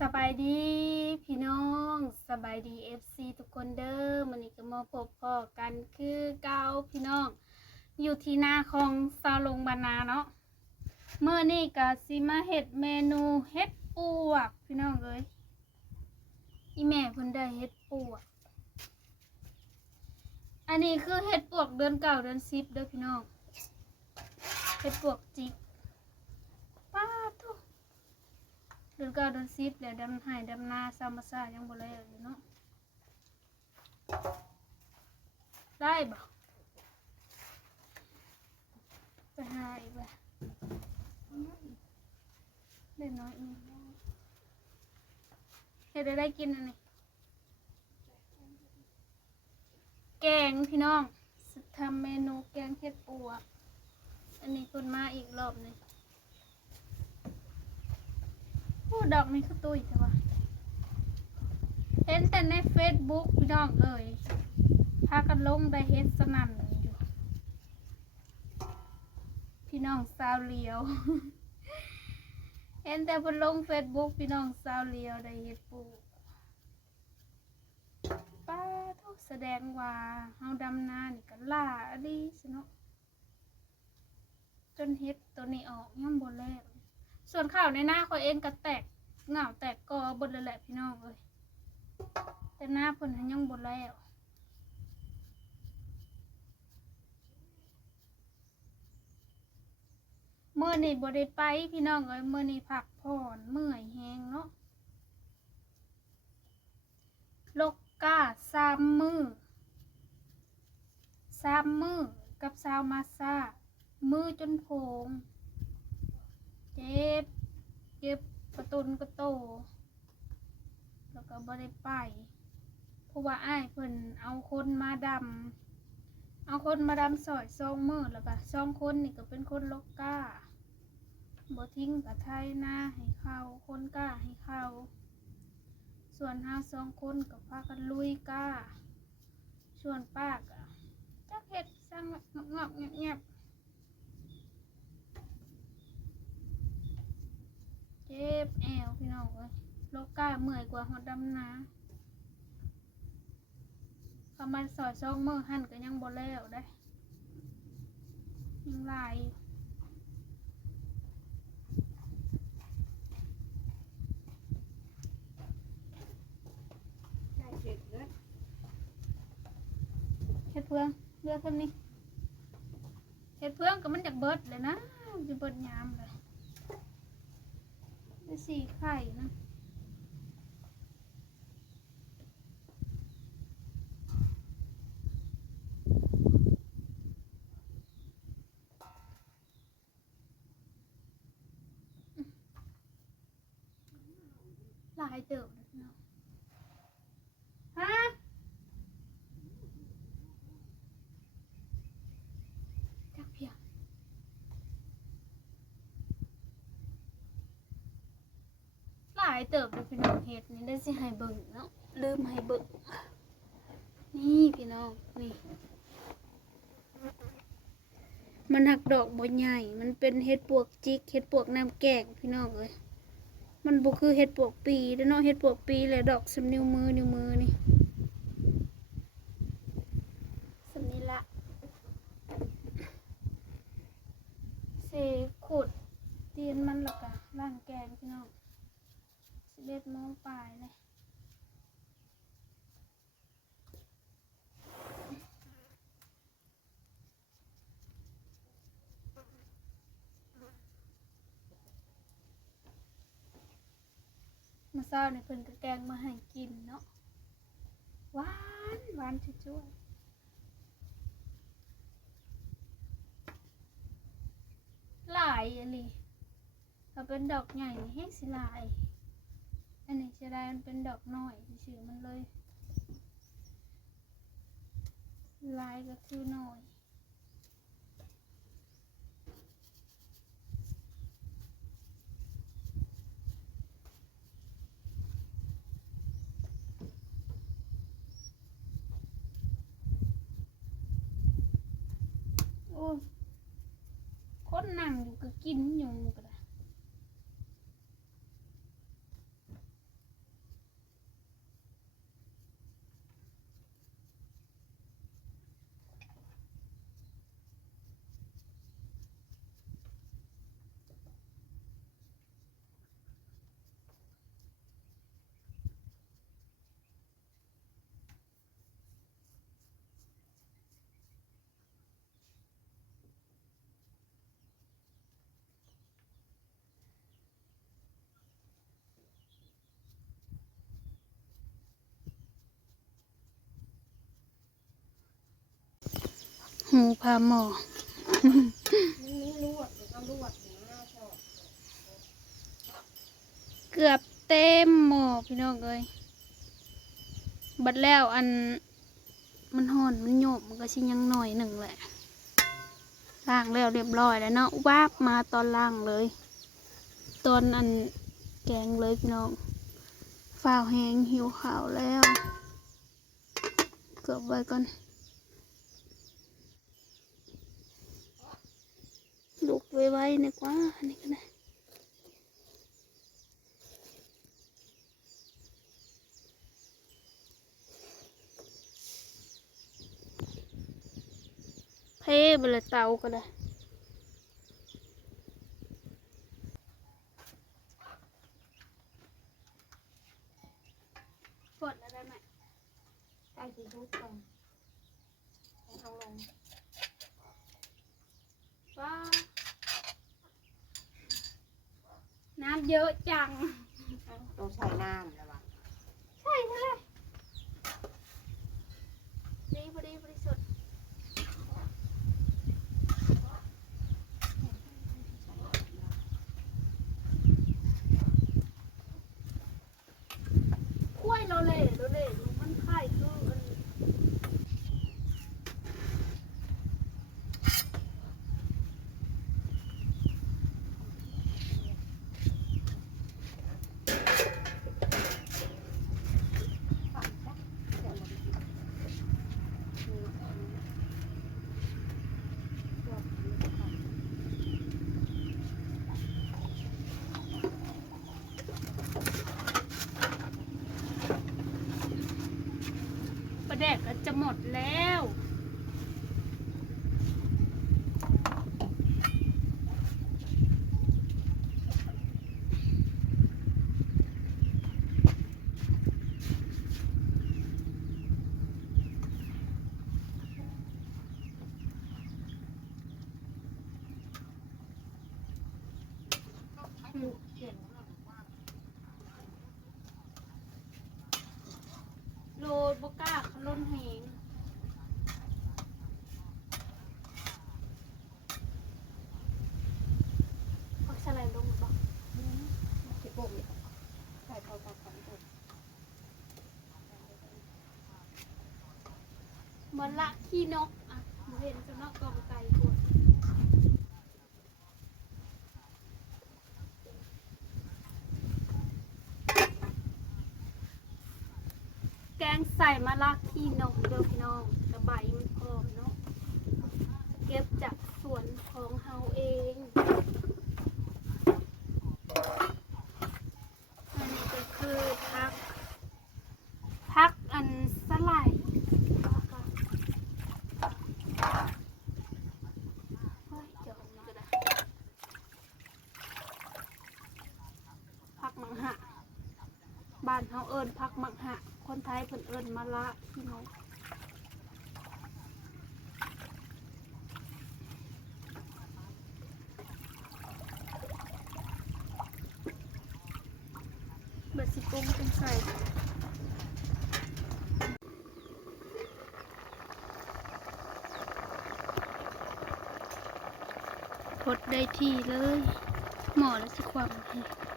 สบายดีพี่น้องสบายดี FC ทุกคนเด้อมันนี้ก็มาพบพ่อกันคือเก่าพี่น้อง อยู่ที่หน้าของซาลงบานาเนาะเมื่อนี้ก็สิมาเฮ็ดเมนูเฮ็ดปวก พี่น้องเอ้ยอีแม่เพิ่นได้เฮ็ดปวก อันนี้คือเฮ็ดปวกเดือนเก่าเดือนสิบเด้อพี่น้องเฮ็ดปวกจิกป้าทุก เดือนเก้าเดือนสิบแล้วดำหายดำนาซามาซายังบ่แล้วอยู่เนาะได้บ่ไปหาอีกบ่เล่นน้อยอีกเฮ็ดได้กินอันนี้แกงพี่น้องทำเมนูแกงเห็ดปัวอันนี้คนมาอีกรอบนึง โอ้ดอกนี้คือตุ้ยใช่ปะเห็นแต่ในเฟซบุ๊กพี่น้องเอ่ยพากันลงได้เฮ็ดสนั่นอยู่พี่น้องสาวเลียว เห็นแต่พนลงเฟซบุ๊กพี่น้องสาวเลียวได้เฮ็ดปลูกป้าทุกแสดงว่าเฮาดำนานี่ก็ล่าอดีสิเนาะจนเฮ็ดตัวนี้ออกยังบ่แล้ว ส่วนข่าวในหน้าเขาเองก็แตกเหงาแตกกอบนเลยแหละพี่น้องเอ้ยแต่หน้าเพิ่นหั้นยังบนแล้วเมื่อนี่บ่ได้ไปพี่น้องเอ้ยเมื่อนี่พักผ่อนเมื่อยแหงเนาะลกกาสามมือสามมือกับซาวมาซามือจนโพง เจ็บเก็บกระตุนกระโต แล้วก็บ่ได้ไปเพราะว่าอ้ายเพิ่นเอาคนมาดำเอาคนมาดำสอยซองมือแล้วก็ซองคนนี่ก็เป็นคนลกกล้าบ่ทิ้งกับไทยหน้าให้เขาคนกล้าให้เขาส่วนห้าสองคนกับพากันลุยกล้า ส่วนป้าก็จักเฮ็ดสร้างงอกเงียบ เจ็บแอวพี่น้องเอ้ยโลก้าเมื่อยกว่าหอดดำนาเขามาสอยซองมือหั่นก็ยังบ่แล้วได้ยังหลายอยู่ได้เสร็จแล้วเฮ็ดเพื่องเลือกคนนี้เฮ็ดเพื่องก็มันจากเบิดเลยนะจะเบิดยามเลย ได้สี่ไข่นะหลายเติมเลยพี่น้องฮะจักเพียงหลายเติบเลยพี่น้องเฮ็ดนี่ได้สิให้เบิ่งเนาะลืมให้เบิ่งนี่พี่น้องนี่ มันหักดอกบ่ใหญ่ มันเป็นเห็ดปวกจิกเห็ดปวกน้ำแกงพี่น้องเอ้ยมันบ่คือเห็ดปวกปีเด้อเนาะเห็ดปวกปีเลยดอกสำนิ้วมือนิ้วมือนี่สำนี้ละเสขุดเตียนมันแล้วก็ล่างแกงพี่น้อง เอ็ดโมงปลายเลยมาเช้าในเพิ่นก็แกงมาให้กินเนาะหวานหวานชุ่ยๆหลายอันนี้ถ้าเป็นดอกใหญ่นี่แห้สิหลาย อันนี้จะได้มันเป็นดอกน้อยชื่อมันเลยลายก็คือน้อยโอ้ยคนนั่งอยู่ก็กินอยู่ก็ หูพาหมอเกือบเต็มหมอพี่น้องเอ้ยบัดแล้วอันมันหอนมันโยบมันก็ชิยังหน่อยหนึ่งแหละล่างแล้วเรียบร้อยแล้วเนาะวาบมาตอนล่างเลย ตอนอันแกงเลยพี่น้องฝ้าแหงหิวข่าวแล้ว เกือบไว้ก่อน กไว้ๆนึกว่าอันนี้ก็ได้เพ่ไปเลยเตาก็ได้กดแล้วได้ไหมใกล้จะยุก่อนเอาลงว้า น้ำเยอะจัง ต้องใช้น้ำแล้ววะใช่ใช่เลยดีพอดีบริสุทธิ์กล้วยเราเล่เราเล่มันไข่คืออัน ฝังจ้ะเดี๋ยวมันมี ประแดกก็จะ หมดแล้วบก้าขล้นเหงพักสไลด์ลงบอก ที่ปุ่มเนี่ยใส่เข้ากับฝังปุ่ม เหมือนละขี้นกอะหนูเห็นสำนักกองไก่คนแกงใส่มะละขี้นกเด้อพี่น้องกระใบมันพร้อมเนาะ เก็บจากสวนของเฮาเอง อันนี้ก็คือพัก พักอันสไลด์เฮ้ยเดี๋ยวอันนี้ก็ได้พักมังหะ บ้านเฮาเอิญพักมังหะ คนไทย เพิ่นเอิญมะละพี่น้องเบิดสิปรุงเป็นใส่พดได้ที่เลย หมอแล้วสิความให้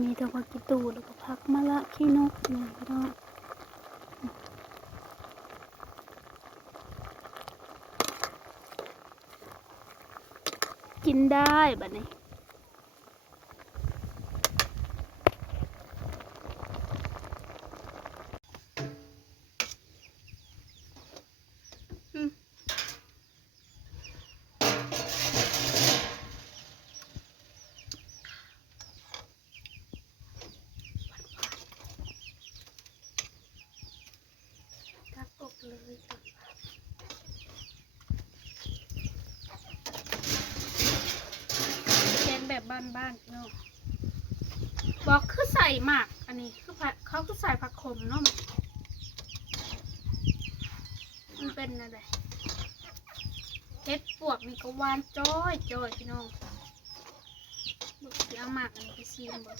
มีดอกผักกีตูแล้วก็พักมะละขี้นกนี่ก็ได้กินได้แบบนี้ เต็นแบบบ้านๆเนาะบอกคือใส่หมาก อันนี้คือเขาคือใส่ผักขมเนาะมันเป็นอะไรเฮ็ดปวกนี่ก็หวานจ้อยจ้อยพี่น้องบอกเดี๋ยหมากอันนี้ไปซีนบอก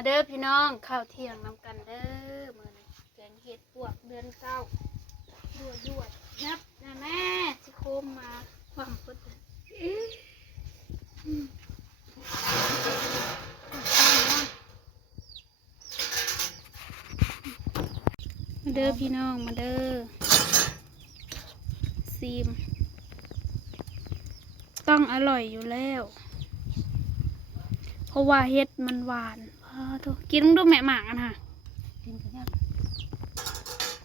มาเด้อพี่น้องข้าวเที่ยงนำกันเด้อมือนี้แกงเห็ดปวกเดือนเก้ายั่วยั่วยับนะแม่สิโคมมาความพุทธมาเด้อพี่น้องมาเด้อซีม ต้องอร่อยอยู่แล้ว เพราะว่าเฮ็ดมันหวาน อโทกินดูแม่หมากอันน่ะกินกันยัง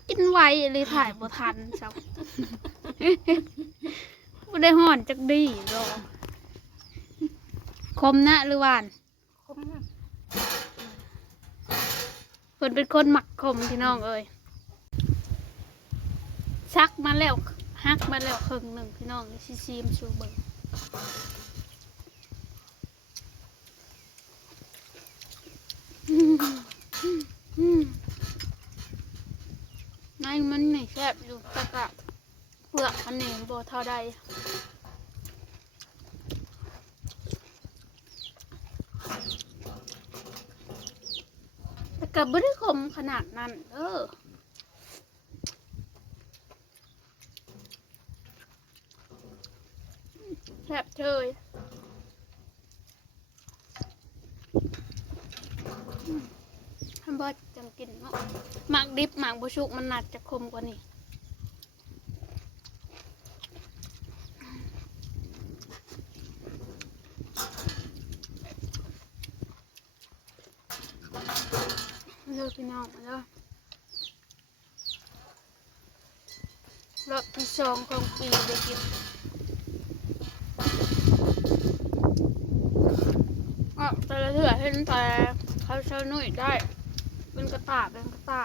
กินไวเลยถ่ายบ่ทันเจ้าบ่ได้ห่อนจักดีดอกคมนะหรือหวานคมนะเพิ่นเป็นคนหมักคมพี่น้องเอ้ยซักมาแล้วฮักมาแล้วครึ่งหนึ่งพี่น้องชิมชูเบิง อืมอืมในมันนี่แซ่บอยู่แต่กะเปลือกมันนี่บ่เท่าใดแต่กับบ่ได้คมขนาดนั้นเออแซ่บเชย บิร์จังกินเนาะหมากดิบหมากบุชุกมันหน่าจะคมกว่านี้เลิกพี่น้องมาแล้วรอบที่สองของปีได้กินอะแต่ละเถื่อเห็นแต่เขาเช่าหนุ่ยได้ เป็นกระตาเป็นกระตา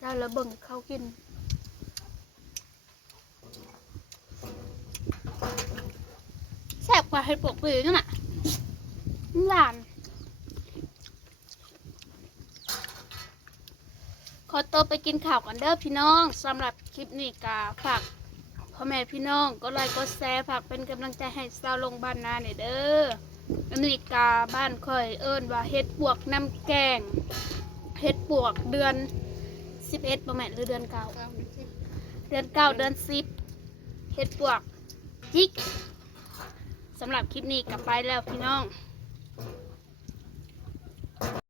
ได้แล้วเบิ่งเขากินแซ่บกว่าเห็ดปวกปีนั่นน่ะหวาน ขอตัวไปกินข่าวกันเด้อพี่น้องสำหรับคลิปนี้กาฝากพ่อแม่พี่น้องก็ไลค์กดแชร์ฝากเป็นกำลังใจให้สาวลงบ้านนาเนี่อยเด้อ อันนี้กาบ้านค่อยเอิ้นว่าเฮ็ดปวกน้ำแกงเฮ็ดปวกเดือนสิบเอ็ดประมาณหรือเดือนเก้าเดือนเก้าเดือนสิบเฮ็ดปวกจิกสำหรับคลิปนี้กลับไปแล้วพี่น้อง